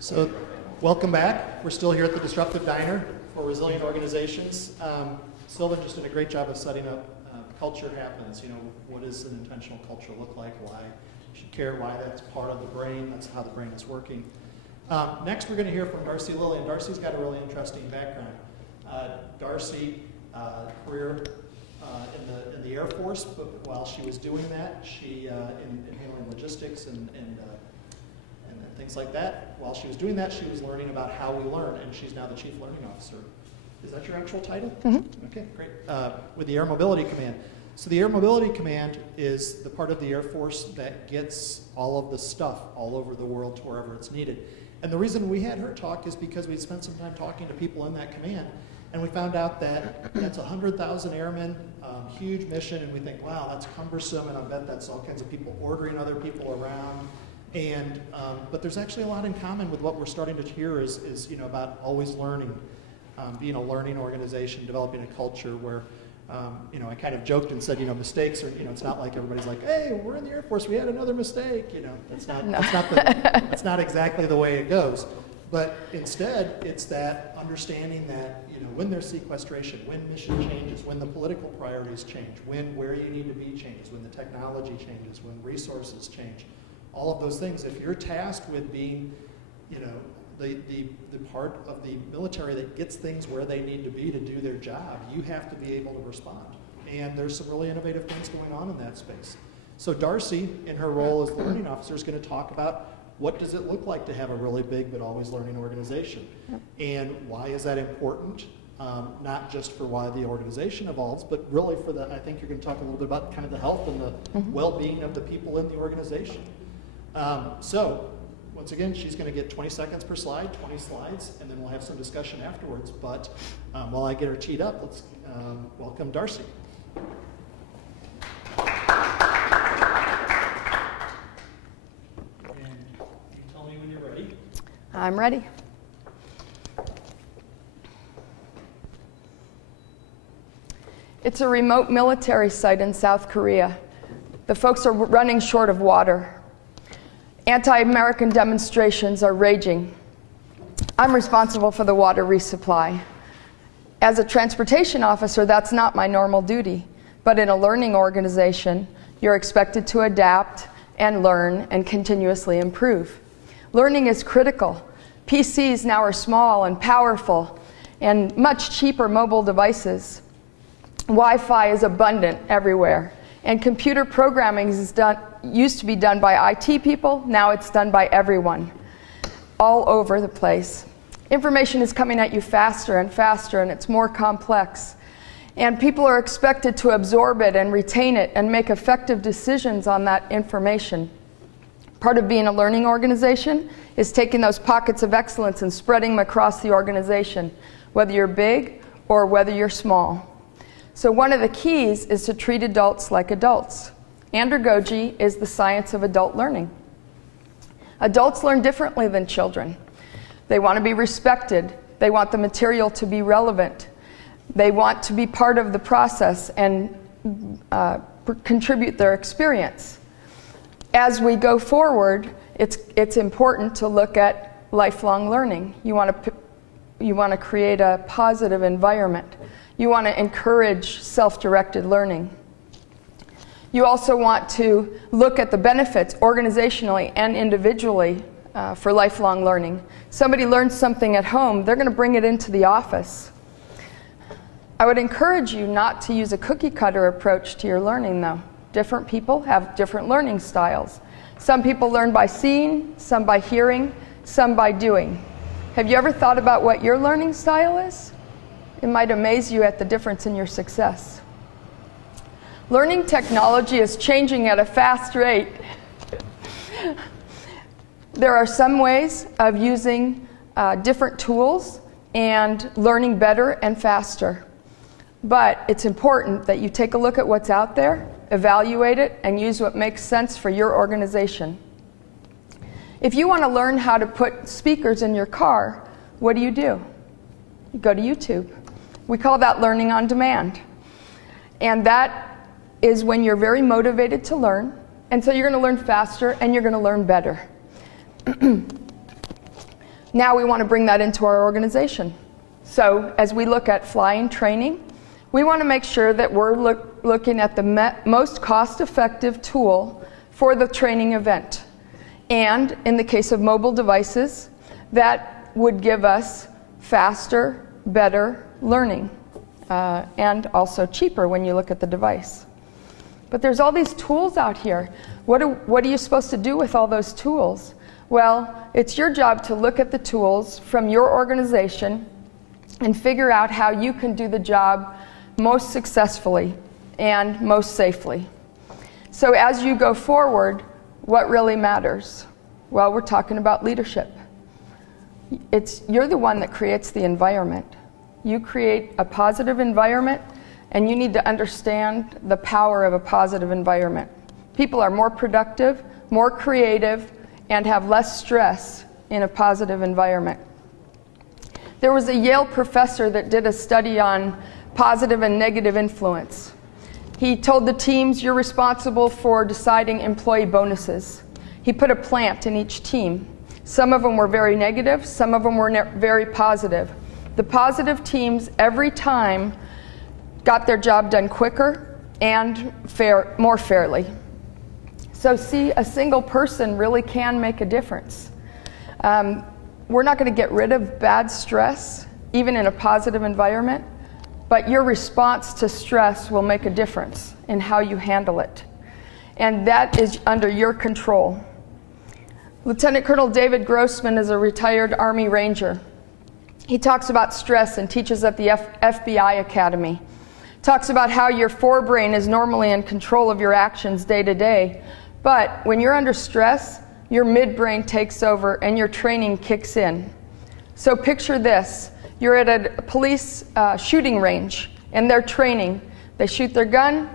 So, welcome back. We're still here at the Disruptive Diner for Resilient Organizations. Sylvan just did a great job of setting up culture happens. You know, what does an intentional culture look like? Why you should care? Why that's part of the brain? That's how the brain is working. Next, we're going to hear from Darcy Lilley, and Darcy's got a really interesting background. Darcy, career in the Air Force, but while she was doing that, she in handling logistics and things like that. While she was doing that, she was learning about how we learn, and she's now the Chief Learning Officer. Is that your actual title? Mm-hmm. Okay, great. With the Air Mobility Command. So the Air Mobility Command is the part of the Air Force that gets all of the stuff all over the world to wherever it's needed. And the reason we had her talk is because we spent some time talking to people in that command, and we found out that that's 100,000 airmen, huge mission, and we think, wow, that's cumbersome, and I bet that's all kinds of people ordering other people around. And but there's actually a lot in common with what we're starting to hear is you know, about always learning, being a learning organization, developing a culture where you know, I kind of joked and said, you know, mistakes are, you know, it's not like everybody's like, hey, we're in the Air Force, we had another mistake. You know, that's not exactly the way it goes. But instead, it's that understanding that, you know, when there's sequestration, when mission changes, when the political priorities change, when where you need to be changes, when the technology changes, when resources change, all of those things. If you're tasked with being, you know, the part of the military that gets things where they need to be to do their job, you have to be able to respond. And there's some really innovative things going on in that space. So Darcy, in her role as the learning officer, is going to talk about what does it look like to have a really big but always learning organization? And why is that important? Not just for why the organization evolves, but really for the, I think you're going to talk a little bit about kind of the health and the well-being of the people in the organization. So, once again, she's going to get 20 seconds per slide, 20 slides, and then we'll have some discussion afterwards. But while I get her teed up, let's welcome Darcy. I'm ready. It's a remote military site in South Korea. The folks are running short of water. Anti-American demonstrations are raging. I'm responsible for the water resupply. As a transportation officer, that's not my normal duty. But in a learning organization, you're expected to adapt and learn and continuously improve. Learning is critical. PCs now are small and powerful and much cheaper mobile devices. Wi-Fi is abundant everywhere. And computer programming used to be done by IT people, now it's done by everyone, all over the place. Information is coming at you faster and faster, and it's more complex. And people are expected to absorb it and retain it and make effective decisions on that information. Part of being a learning organization is taking those pockets of excellence and spreading them across the organization, whether you're big or whether you're small. So one of the keys is to treat adults like adults. Andragogy is the science of adult learning. Adults learn differently than children. They want to be respected. They want the material to be relevant. They want to be part of the process and contribute their experience. As we go forward, it's important to look at lifelong learning. You want to create a positive environment. You want to encourage self-directed learning. You also want to look at the benefits organizationally and individually for lifelong learning. Somebody learns something at home, they're going to bring it into the office. I would encourage you not to use a cookie-cutter approach to your learning, though. Different people have different learning styles. Some people learn by seeing, some by hearing, some by doing. Have you ever thought about what your learning style is? It might amaze you at the difference in your success. Learning technology is changing at a fast rate. There are some ways of using different tools and learning better and faster. But it's important that you take a look at what's out there, evaluate it, and use what makes sense for your organization. If you want to learn how to put speakers in your car, what do? You go to YouTube. We call that learning on demand. And that is when you're very motivated to learn, and so you're going to learn faster and you're going to learn better. Now we want to bring that into our organization. So as we look at flying training, we want to make sure that we're looking at the most cost-effective tool for the training event. And in the case of mobile devices, that would give us faster, better learning, and also cheaper when you look at the device. But there's all these tools out here. What are you supposed to do with all those tools? Well, it's your job to look at the tools from your organization and figure out how you can do the job most successfully and most safely. So as you go forward, what really matters? Well, we're talking about leadership. You're the one that creates the environment. You create a positive environment, and you need to understand the power of a positive environment. People are more productive, more creative, and have less stress in a positive environment. There was a Yale professor that did a study on positive and negative influence. He told the teams, you're responsible for deciding employee bonuses. He put a plant in each team. Some of them were very negative, some of them were very positive. The positive teams, every time, got their job done quicker and more fairly. So see, a single person really can make a difference. We're not going to get rid of bad stress, even in a positive environment, but your response to stress will make a difference in how you handle it. And that is under your control. Lieutenant Colonel David Grossman is a retired Army Ranger. He talks about stress and teaches at the FBI Academy. Talks about how your forebrain is normally in control of your actions day to day, but when you're under stress, your midbrain takes over and your training kicks in. So picture this. You're at a police shooting range and they're training. They shoot their gun,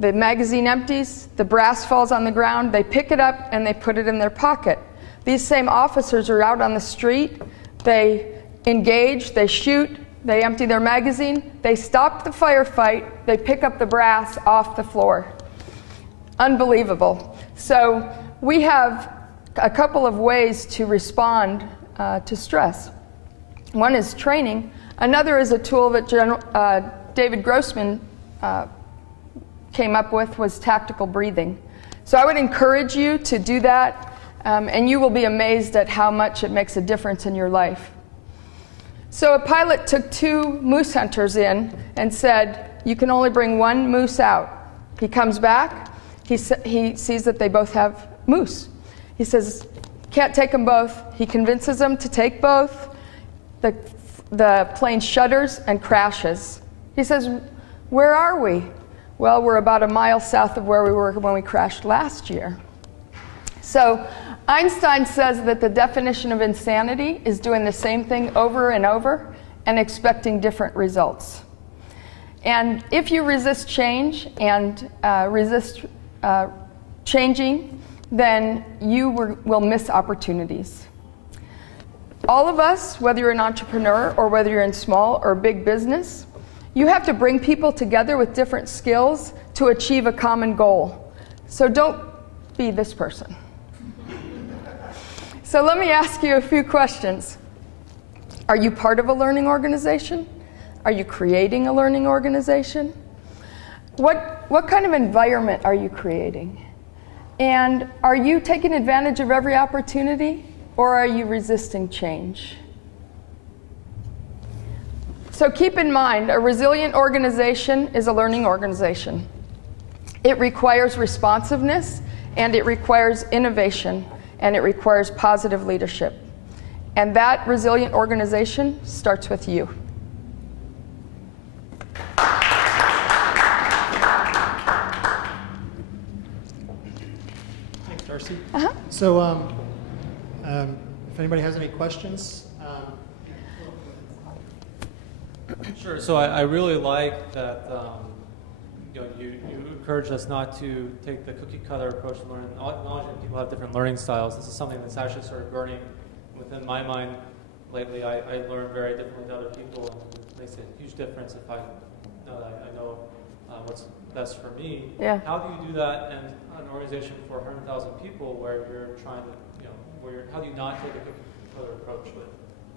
the magazine empties, the brass falls on the ground, they pick it up and they put it in their pocket. These same officers are out on the street, they engage, they shoot, they empty their magazine, they stop the firefight, they pick up the brass off the floor. Unbelievable. So we have a couple of ways to respond to stress. One is training. Another is a tool that David Grossman came up with, was tactical breathing. So I would encourage you to do that, and you will be amazed at how much it makes a difference in your life. So a pilot took 2 moose hunters in and said, you can only bring 1 moose out. He comes back, he sees that they both have moose. He says, can't take them both. He convinces them to take both. The plane shudders and crashes. He says, where are we? Well, we're about a mile south of where we were when we crashed last year. So Einstein says that the definition of insanity is doing the same thing over and over and expecting different results. And if you resist change and resist changing, then you will miss opportunities. All of us, whether you're an entrepreneur or whether you're in small or big business, you have to bring people together with different skills to achieve a common goal. So don't be this person. So let me ask you a few questions. Are you part of a learning organization? Are you creating a learning organization? What kind of environment are you creating? And are you taking advantage of every opportunity, or are you resisting change? So keep in mind, a resilient organization is a learning organization. It requires responsiveness, and it requires innovation, and it requires positive leadership. And that resilient organization starts with you. Thanks, Darcy. So if anybody has any questions. Sure. So I really like that you encourage us not to take the cookie cutter approach to learning, acknowledging that people have different learning styles. This is something that's actually sort of burning within my mind lately. I learn very differently than other people, and it makes a huge difference if I know that I know what's best for me. Yeah. How do you do that in an organization for 100,000 people where you're trying to, how do you not take a cookie further approach with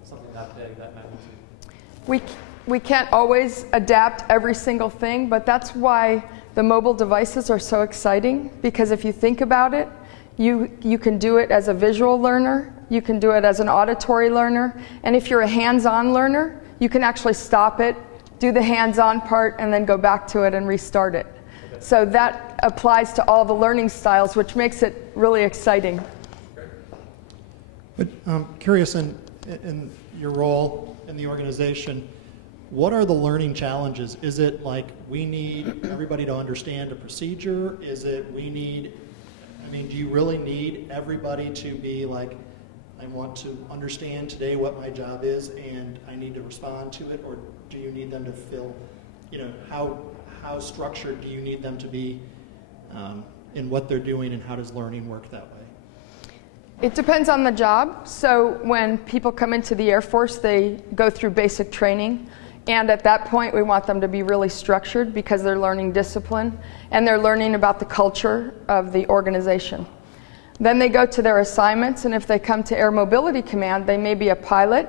something that big, that magnitude. We can't always adapt every single thing, but that's why the mobile devices are so exciting, because if you think about it, you can do it as a visual learner, you can do it as an auditory learner, and if you're a hands-on learner, you can actually stop it, do the hands-on part, and then go back to it and restart it. Okay. So that applies to all the learning styles, which makes it really exciting. But I'm curious, in your role in the organization, what are the learning challenges? Is it like we need everybody to understand a procedure? Is it we need, I mean, do you really need everybody to be like, I want to understand today what my job is and I need to respond to it? Or do you need them to feel, you know, how structured do you need them to be in what they're doing, and how does learning work that way? It depends on the job. So when people come into the Air Force, they go through basic training. And at that point, we want them to be really structured because they're learning discipline and they're learning about the culture of the organization. Then they go to their assignments, and if they come to Air Mobility Command, they may be a pilot,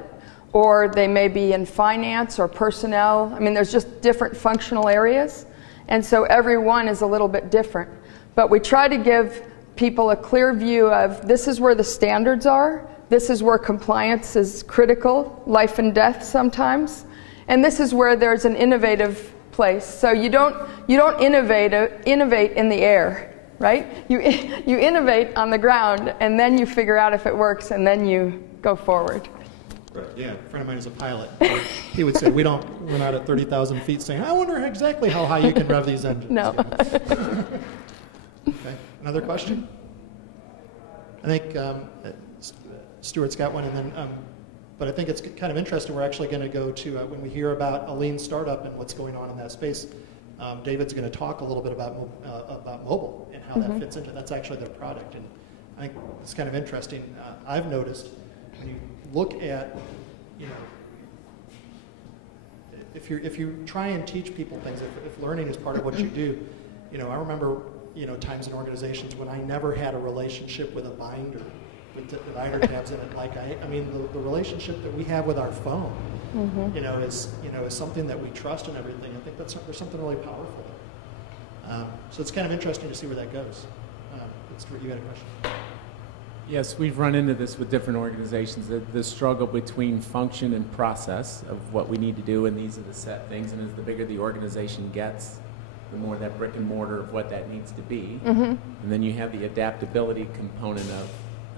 or they may be in finance or personnel. I mean, there's just different functional areas. And so every one is a little bit different. But we try to give people a clear view of this is where the standards are, this is where compliance is critical, life and death sometimes. And this is where there's an innovative place. So you don't innovate in the air, right? You innovate on the ground, and then you figure out if it works, and then you go forward. Right. Yeah, a friend of mine is a pilot. He would say, we're not at 30,000 feet saying, I wonder exactly how high you can rev these engines. No. Okay, another question? I think Stuart's got one, and then, but I think it's kind of interesting. We're actually going to go to, when we hear about a lean startup and what's going on in that space, David's going to talk a little bit about mobile and how that fits into, that's actually their product. And I think it's kind of interesting. I've noticed when you look at, you know, if you try and teach people things, if learning is part of what you do, you know, I remember, you know, times in organizations when I never had a relationship with a binder, with the divider tabs in it. Like I mean, the relationship that we have with our phone, you know, is something that we trust and everything. I think there's something really powerful there. So it's kind of interesting to see where that goes. Stuart, you had a question. Yes, we've run into this with different organizations, the struggle between function and process of what we need to do, and these are the set things, and as the bigger the organization gets, the more that brick and mortar of what that needs to be. And then you have the adaptability component of,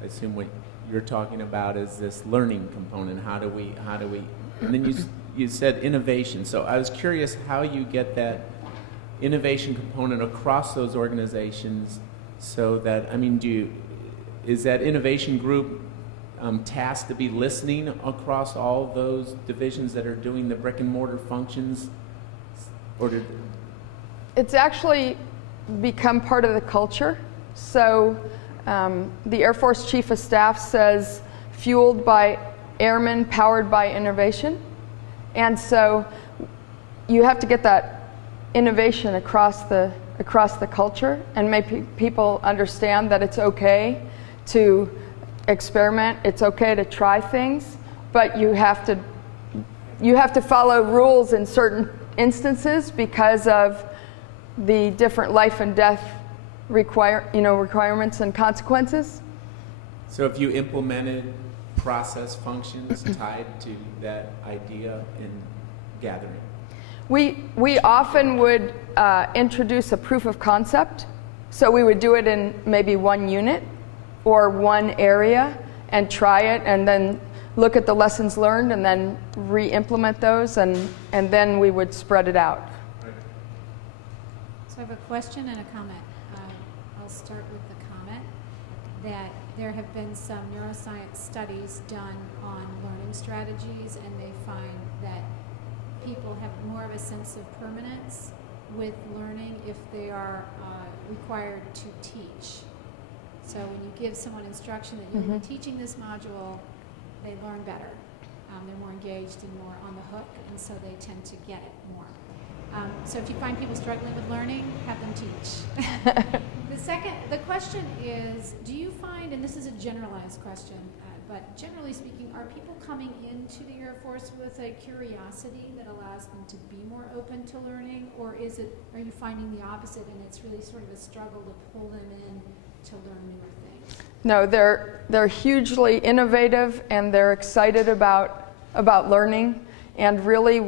I assume what you're talking about is this learning component. How do we, and then you said innovation. So I was curious how you get that innovation component across those organizations so that, I mean, is that innovation group tasked to be listening across all those divisions that are doing the brick and mortar functions? Or It's actually become part of the culture. So the Air Force Chief of Staff says, fueled by airmen, powered by innovation. And so you have to get that innovation across the culture and make people understand that it's okay to experiment, it's okay to try things, but you have to follow rules in certain instances because of the different life and death requirements and consequences. So if you implemented process functions tied to that idea in gathering? We often would introduce a proof of concept. So we would do it in maybe one unit or one area and try it, and then look at the lessons learned and then re-implement those, and then we would spread it out. So I have a question and a comment. I'll start with the comment that there have been some neuroscience studies done on learning strategies, and they find that people have more of a sense of permanence with learning if they are required to teach. So when you give someone instruction that you'll be teaching this module, they learn better. They're more engaged and more on the hook, and so they tend to get it more. So if you find people struggling with learning, have them teach. The question is, do you find, and this is a generalized question, but generally speaking, are people coming into the Air Force with a curiosity that allows them to be more open to learning, or are you finding the opposite and it's really sort of a struggle to pull them in to learn newer things? No, they're hugely innovative and they're excited about learning. And really,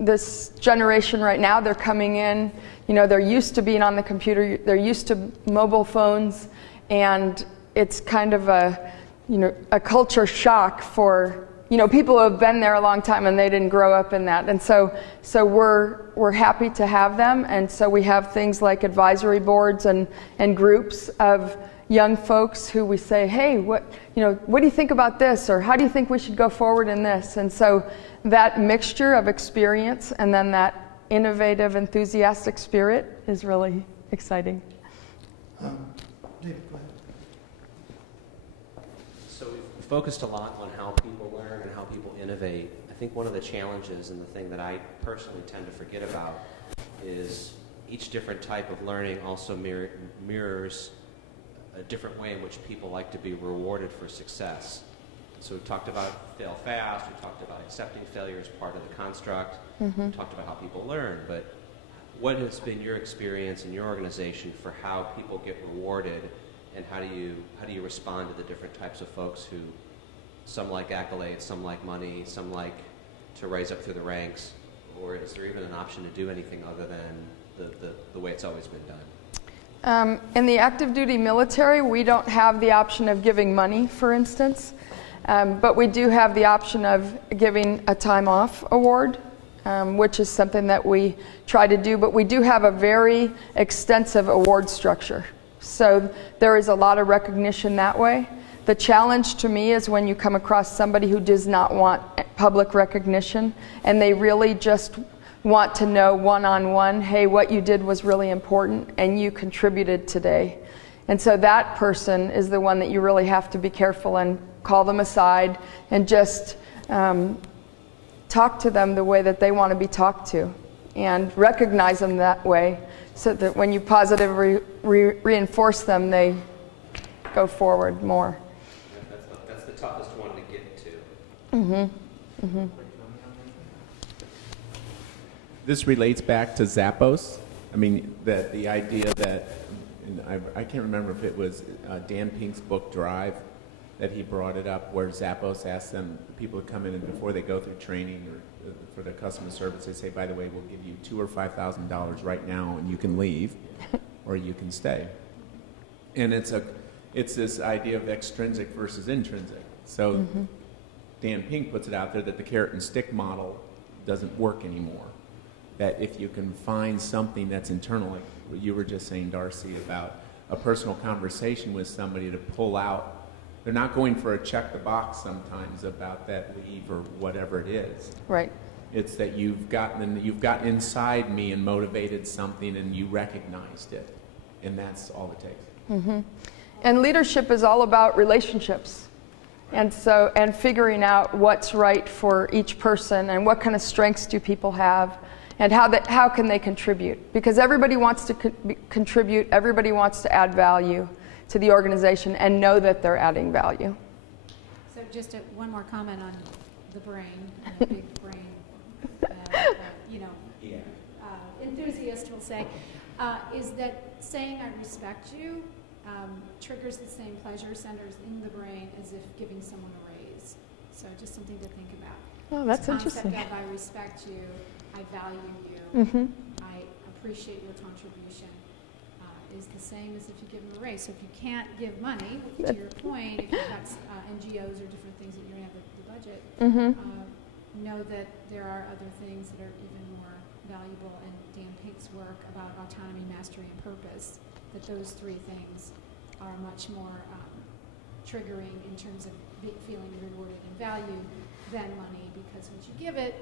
this generation right now, they're coming in. They're used to being on the computer. They're used to mobile phones, and it's kind of a culture shock for people who have been there a long time and they didn't grow up in that. And so we're happy to have them. And so we have things like advisory boards and groups of young folks who we say, hey, what do you think about this, or how do you think we should go forward in this? And so that mixture of experience and then that innovative, enthusiastic spirit is really exciting. David, go ahead. So we've focused a lot on how people learn and how people innovate. I think one of the challenges and the thing that I personally tend to forget about is each different type of learning also mirrors a different way in which people like to be rewarded for success. So we talked about fail fast, we talked about accepting failure as part of the construct, we talked about how people learn, but what has been your experience in your organization for how people get rewarded, and how do you respond to the different types of folks who, some like accolades, some like money, some like to rise up through the ranks, or is there even an option to do anything other than the way it's always been done? In the active duty military, we don't have the option of giving money, for instance, but we do have the option of giving a time off award, which is something that we try to do, but we do have a very extensive award structure. So there is a lot of recognition that way. The challenge to me is when you come across somebody who does not want public recognition and they really just want to know one-on-one, hey, what you did was really important and you contributed today. And so that person is the one that you really have to be careful and call them aside and just talk to them the way that they want to be talked to and recognize them that way, so that when you positively reinforce them, they go forward more. That's the toughest one to get to. This relates back to Zappos. I mean, the idea that, and I can't remember if it was Dan Pink's book Drive, that he brought it up, where Zappos asked them, people to come in and before they go through training or for their customer service, they say, by the way, we'll give you $2,000 or $5,000 right now and you can leave or you can stay. And it's this idea of extrinsic versus intrinsic. So Dan Pink puts it out there that the carrot and stick model doesn't work anymore. That if you can find something that's internal, like what you were just saying, Darcy, about a personal conversation with somebody to pull out. They're not going for a check the box sometimes about that leave or whatever it is. Right. It's that you've gotten inside me and motivated something and you recognized it. And that's all it takes. And leadership is all about relationships. And figuring out what's right for each person and what kind of strengths do people have and how can they contribute. Because everybody wants to contribute, everybody wants to add value to the organization and know that they're adding value. So just one more comment on the brain, the big brain, enthusiast will say, is that saying I respect you triggers the same pleasure centers in the brain as if giving someone a raise. So just something to think about. Oh, that's this interesting. concept of I respect you, I value you, I appreciate your contribution. Is the same as if you give them a raise. So if you can't give money, to your point, if you've got NGOs or different things that you're going to have the budget, know that there are other things that are even more valuable. And Dan Pink's work about autonomy, mastery, and purpose, that those three things are much more triggering in terms of feeling rewarded and valued than money, because once you give it,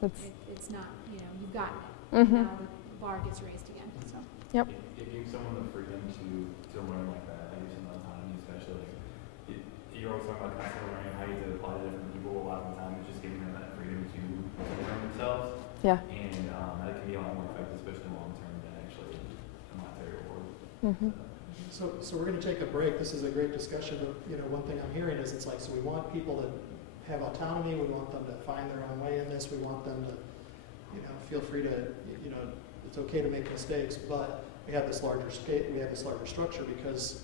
it's not, you've gotten it. Now the bar gets raised again. So. Yep. It gives someone the freedom to learn like that. That gives them autonomy, especially. You're always talking about constantly learning how you to apply to different people. A lot of the time, it's just giving them that freedom to learn themselves. Yeah. And that can be a lot more effective, especially long term, than actually a monetary reward. So we're going to take a break. This is a great discussion. But, one thing I'm hearing is it's like, so we want people to have autonomy. We want them to find their own way in this. We want them to, feel free to, it's okay to make mistakes. But we have this larger scale. We have this larger structure because,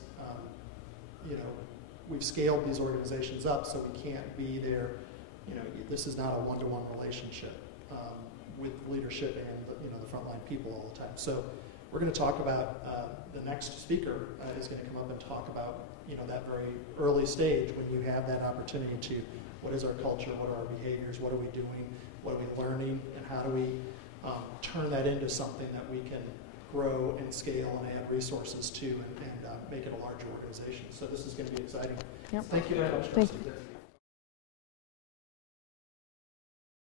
we've scaled these organizations up, so we can't be there. This is not a one-to-one relationship with leadership and the frontline people all the time. So we're going to talk about the next speaker is going to come up and talk about that very early stage when you have that opportunity to what is our culture, what are our behaviors, what are we doing, what are we learning, and how do we turn that into something that we can grow and scale and add resources to and make it a larger organization. So this is going to be exciting. Yep. Thank you very much. Thank you.